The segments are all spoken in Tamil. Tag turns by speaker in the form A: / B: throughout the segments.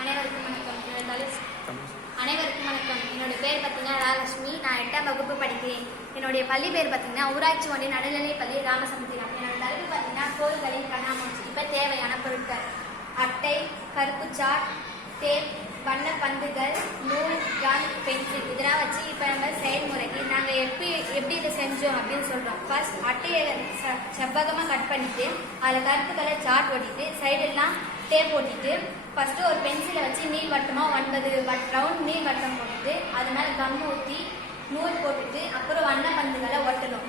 A: அனைவருக்கும் வணக்கம். அனைவருக்கும் வணக்கம். என்னோட பேர் பார்த்தீங்கன்னா ராலட்சுமி. நான் எட்டாம் வகுப்பு படிக்கிறேன். என்னுடைய பள்ளி பேர் பார்த்தீங்கன்னா ஊராட்சி ஒன்றிய நடுநிலைப் பள்ளி ராமசமுத்திரம். என்னோட தலைப்பு பார்த்தீங்கன்னா கோள்களின் கண்ணாமூச்சி. இப்போ தேவையான பொருட்கள். அட்டை கருப்பு சாட் டேப் வண்ண பந்துகள் நூல் கன் பென்சில் இதெல்லாம் வச்சு இப்போ நம்ம செயல்முறைக்கு நாங்கள் எப்படி எப்படி இதை செஞ்சோம் அப்படின்னு சொல்கிறோம் ஃபர்ஸ்ட் அட்டையை ச- செவ்வகமாக கட் பண்ணிட்டு அதில் கருப்பு கலர் சாட் ஓட்டிட்டு சைடெல்லாம் டேப் ஓட்டிட்டு ஃபர்ஸ்ட் ஒரு பென்சிலை வச்சு நீள் வட்டமாக ஒன்பது வட் ரவுண்ட் நீள் வட்டம் போட்டுட்டு அது மேலே கம் ஊற்றி நூல் போட்டுட்டு அப்புறம் வண்ண பந்துகளை ஒட்டணும்.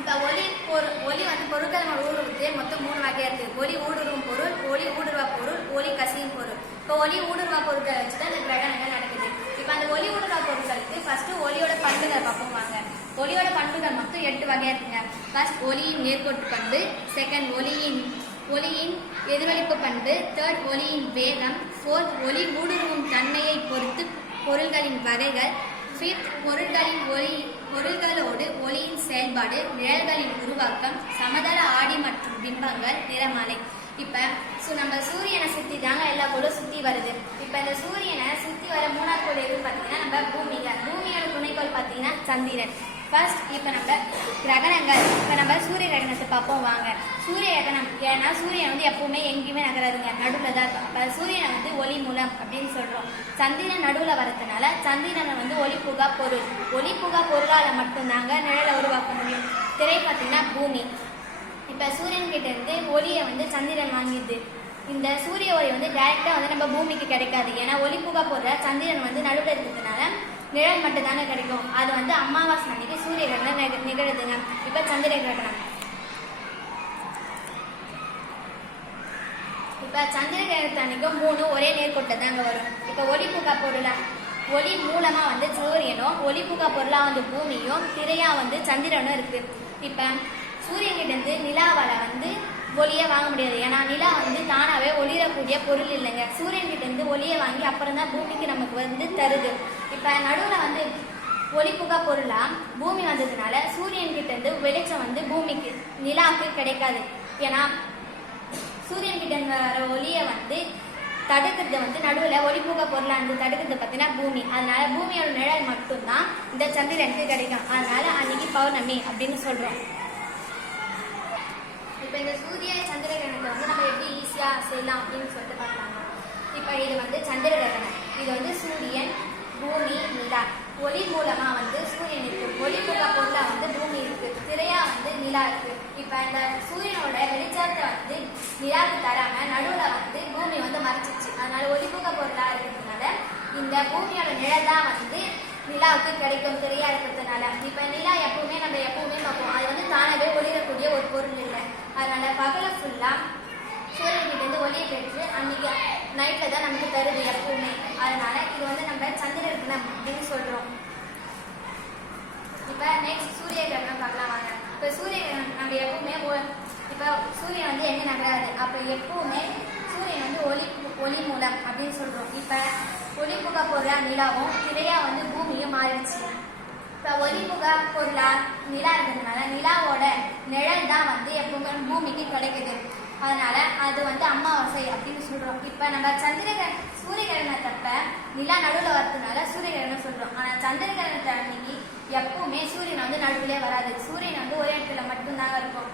A: இப்போ ஒளி பொருள் ஒளி வந்து பொருட்கள் நம்ம ஊடுருவது மொத்தம் மூணு வகையாக இருக்குது ஒளி ஊடுருவும் பொருள் ஒளி ஊடுருவா பொருள் ஒளி கசியும் பொருள். இப்போ ஒளி ஊடுருவா பொருட்களை வச்சு தான் இந்த கிரகணங்கள் நடக்குது. இப்போ அந்த ஒளி ஊடுருவா பொருட்களுக்கு ஃபர்ஸ்ட் ஒலியோட பண்புகள் பார்ப்போம் வாங்க. ஒளியோட பண்புகள் மொத்தம் எட்டு வகையாக இருக்குங்க. ஃபர்ஸ்ட் ஒளியின் நேர்கோட்டு பண்பு செகண்ட் ஒளியின் ஒளியின் எதிரொலிப்பு பண்பு தேர்ட் ஒளியின் வேகம் ஃபோர்த் ஒளி ஊடுருவும் தன்மையை பொறுத்து பொருள்களின் வகைகள் ஃபிஃப்த் பொருட்களின் ஒளி பொருள்களோடு ஒளியின் செயல்பாடு நிழல்களின் உருவாக்கம் சமதள ஆடி மற்றும் பிம்பங்கள் நிறமாலை. இப்போ ஸோ நம்ம சூரியனை சுற்றி தாங்க எல்லா கோளும் சுற்றி வருது. இப்போ இந்த சூரியனை சுற்றி வர மூணாவது கோள் எதுன்னு பார்த்தீங்கன்னா நம்ம பூமிங்க. பூமியோட துணைக்கோள் பார்த்தீங்கன்னா சந்திரன். ஃபர்ஸ்ட் இப்போ நம்ம கிரகணங்கள். இப்போ நம்ம சூரிய கிரகணத்தை பார்ப்போம் வாங்க. சூரிய கிரகணம் ஏன்னா சூரியன் வந்து எப்பவுமே எங்கேயுமே நகராதுங்க. நடுவில் தான் இருக்கும். அப்போ சூரியனை வந்து ஒளி மூலம் அப்படின்னு சொல்கிறோம் சந்திரன் நடுவில் வரதுனால சந்திரனை வந்து ஒளி புகா பொருள். ஒளி புகா பொருளால் மட்டும்தாங்க நிழலை உருவாக்க முடியும். திரை பார்த்தீங்கன்னா பூமி. இப்போ சூரியன்கிட்ட இருந்து ஒளியை வந்து சந்திரன் வாங்கிடுது. இந்த சூரிய ஒளி வந்து டைரெக்டாக வந்து நம்ம பூமிக்கு கிடைக்காது. ஏன்னா ஒளி புகா பொருளை சந்திரன் வந்து நடுவில் இருக்கிறதுனால நிழல் மட்டும் தானே கிடைக்கும். அது வந்து அமாவாசை அன்னைக்கு சூரிய கிரகணம் நிகழுதுங்க. இப்போ சந்திர கிரகணம் இப்போ சந்திர கிரகணத்து அன்னைக்கு மூணு ஒரே நேர்கோட்டை தாங்க வரும். இப்போ ஒளி புகா பொருளா ஒளி மூலமா வந்து சூரியனும் ஒளி பொருளாக பொருளா வந்து பூமியும் திரையா வந்து சந்திரனும் இருக்கு. இப்போ சூரியன் கிட்ட இருந்து நிலாவால வந்து ஒளியை வாங்க முடியாது. ஏன்னா நிலா வந்து தானாவே ஒளிரக்கூடிய பொருள் இல்லைங்க. சூரியன் கிட்ட இருந்து ஒளியை வாங்கி அப்புறம் தான் பூமிக்கு நமக்கு வந்து தருது. இப்போ நடுவில் வந்து ஒளிப்புகா பொருளாக பொருளா பூமி வந்ததுனால சூரியன் கிட்ட இருந்து வெளிச்சம் வந்து பூமிக்கு நிலாவுக்கு கிடைக்காது. ஏன்னா சூரியன் கிட்ட வர ஒளியை வந்து தடுக்கிறது வந்து நடுவில் ஒளிபுக பொருளாக இருந்து தடுக்கிறது பார்த்தீங்கன்னா பூமி. அதனால பூமியோட நிழல் மட்டும்தான் இந்த சந்திரனுக்கு கிடைக்கும். அதனால அன்னைக்கு பௌர்ணமி அப்படின்னு சொல்றோம். இப்போ இந்த சூரிய சந்திர கிரகணத்தை வந்து நம்ம எப்படி ஈஸியாக செய்யலாம் அப்படின்னு சொல்லிட்டு பார்க்கலாம் இப்போ இது வந்து சந்திர கிரகணம் இது வந்து சூரியன் பூமி நிலா. ஒளி மூலமாக வந்து சூரியன் இருக்குது ஒளி புகா பொருளா வந்து பூமி இருக்குது திரையாக வந்து நிலா இருக்குது இப்போ இந்த சூரியனோட வெளிச்சத்தை வந்து நிலாவுக்கு தராம நடுவில் வந்து பூமி வந்து மறைச்சிச்சு அதனால ஒளிபுக பொருளாக பொருளா இருக்கிறதுனால இந்த பூமியோட நிழல் தான் வந்து நிலாவுக்கு கிடைக்கும் திரையாக இருக்கிறதுனால. இப்போ நிலா எப்பவுமே நம்ம எப்பவுமே பார்ப்போம். அது வந்து தானாகவே ஒளிரக்கூடிய ஒரு பொருள் இல்லை. அதனால பகல ஃபுல்லா சூரியன் கிட்ட ஒளியை பெற்று அன்னைக்கு நைட்ல தான் நமக்கு தருது எப்பவுமே. அதனால இது வந்து நம்ம சந்திர கிரகணம் அப்படின்னு சொல்றோம். இப்ப நெக்ஸ்ட் சூரிய கிரகணம் பார்க்கலாம் வாங்க. இப்ப சூரிய கிரகணம் நம்ம எப்பவுமே ஒ- இப்ப சூரியன் வந்து எங்க நகராது அப்ப எப்பவுமே சூரியன் வந்து ஒளி ஒளி மூலம் அப்படின்னு சொல்றோம். இப்ப ஒளி புக பொருளா நிலாவும் நிறையா வந்து பூமியும் மாறிடுச்சு. இப்ப ஒளி புகா பொருளா நிலா இருக்கிறதுனால நிலாவோட நிழல் தான் வந்து எப்பவுமே பூமிக்கு கிடைக்குது அதனால அது வந்து அமாவாசை அப்படின்னு சொல்றோம். இப்ப நம்ம சந்திர கிர- சூரிய கிரகணத்தப்ப நிலா நடுவில் வரதுனால சூரிய கிரகணம் சொல்றோம். ஆனா சந்திர கிரகணத்தை அன்னைக்கு எப்பவுமே சூரியன் வந்து நடுவிலே வராது. சூரியன் வந்து ஒரே இடத்துல மட்டும்தாங்க இருக்கும்.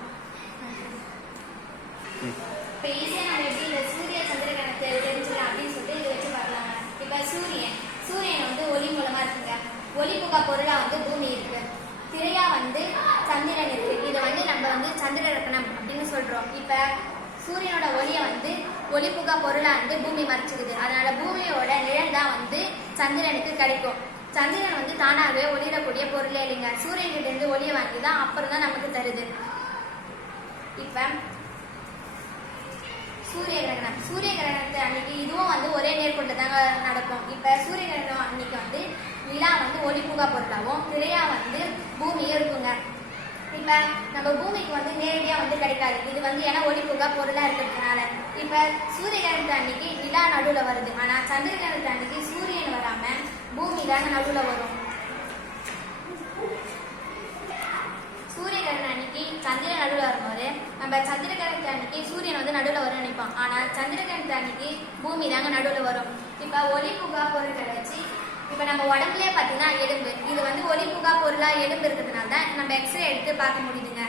A: இப்ப ஈஸியா நம்ம எப்படி இந்த சூரிய சந்திர கிரகணத்தை தெரிஞ்சுக்கலாம் அப்படின்னு சொல்லிட்டு இதை வச்சு பார்க்கலாங்க இப்ப சூரியன் சூரியன் வந்து ஒளி மூலமா ஒளிபுகா பொருளாக பொருளா வந்து பூமி இருக்கு. திரையா வந்து சந்திரன் இருக்கு. இதை வந்து நம்ம வந்து சந்திர ரத்னம் அப்படின்னு சொல்றோம். இப்ப சூரியனோட ஒளியை வந்து ஒளிபுகா பொருளாக பொருளா வந்து பூமி மறைச்சிருது அதனால பூமியோட நிழல் தான் வந்து சந்திரனுக்கு கிடைக்கும். சந்திரன் வந்து தானாகவே ஒளிரக்கூடிய பொருளே இல்லைங்க. சூரியன்கிட்ட இருந்து ஒளியை வாங்கி தான் அப்புறம் தான் நமக்கு தருது. இப்ப சூரிய கிரகணம் சூரிய கிரகணத்தை அன்னைக்கு இதுவும் வந்து ஒரே நேர்கொண்டு தாங்க நடக்கும். இப்ப சூரிய கிரகணம் அன்னைக்கு நிலா வந்து ஒளிபுகா பொருளாகவும் திரையா வந்து பூமியும் இருக்குங்க. இப்ப நம்ம பூமிக்கு வந்து நேரடியா வந்து கிடைக்காது இது வந்து ஏன்னா ஒளிபுகா பொருளா இருக்கிறதுனால. இப்ப சூரிய கிரகணத்தை அன்னைக்கு நிலா நடுவுல வருது. ஆனா சந்திர அன்னைக்கு சூரியன் வராம பூமி தானே நடுவுல வரும். சூரிய கிரகணம் அன்னைக்கு சந்திரன் நடுவில் வரும்போது நம்ம சந்திரகிரகணத்து அன்னைக்கு சூரியன் வந்து நடுவில் வரும்னு நினைப்போம். ஆனால் சந்திரகிரகணத்து அன்னைக்கு பூமி தாங்க நடுவில் வரும். இப்போ ஒளி புகா பொருட்களை வச்சு இப்போ நம்ம உடம்புலேயே பார்த்தீங்கன்னா எலும்பு. இது வந்து ஒளி புகா பொருளாக எலும்பு இருக்கிறதுனால தான் நம்ம எக்ஸ்ரே எடுத்து பார்க்க முடியுதுங்க.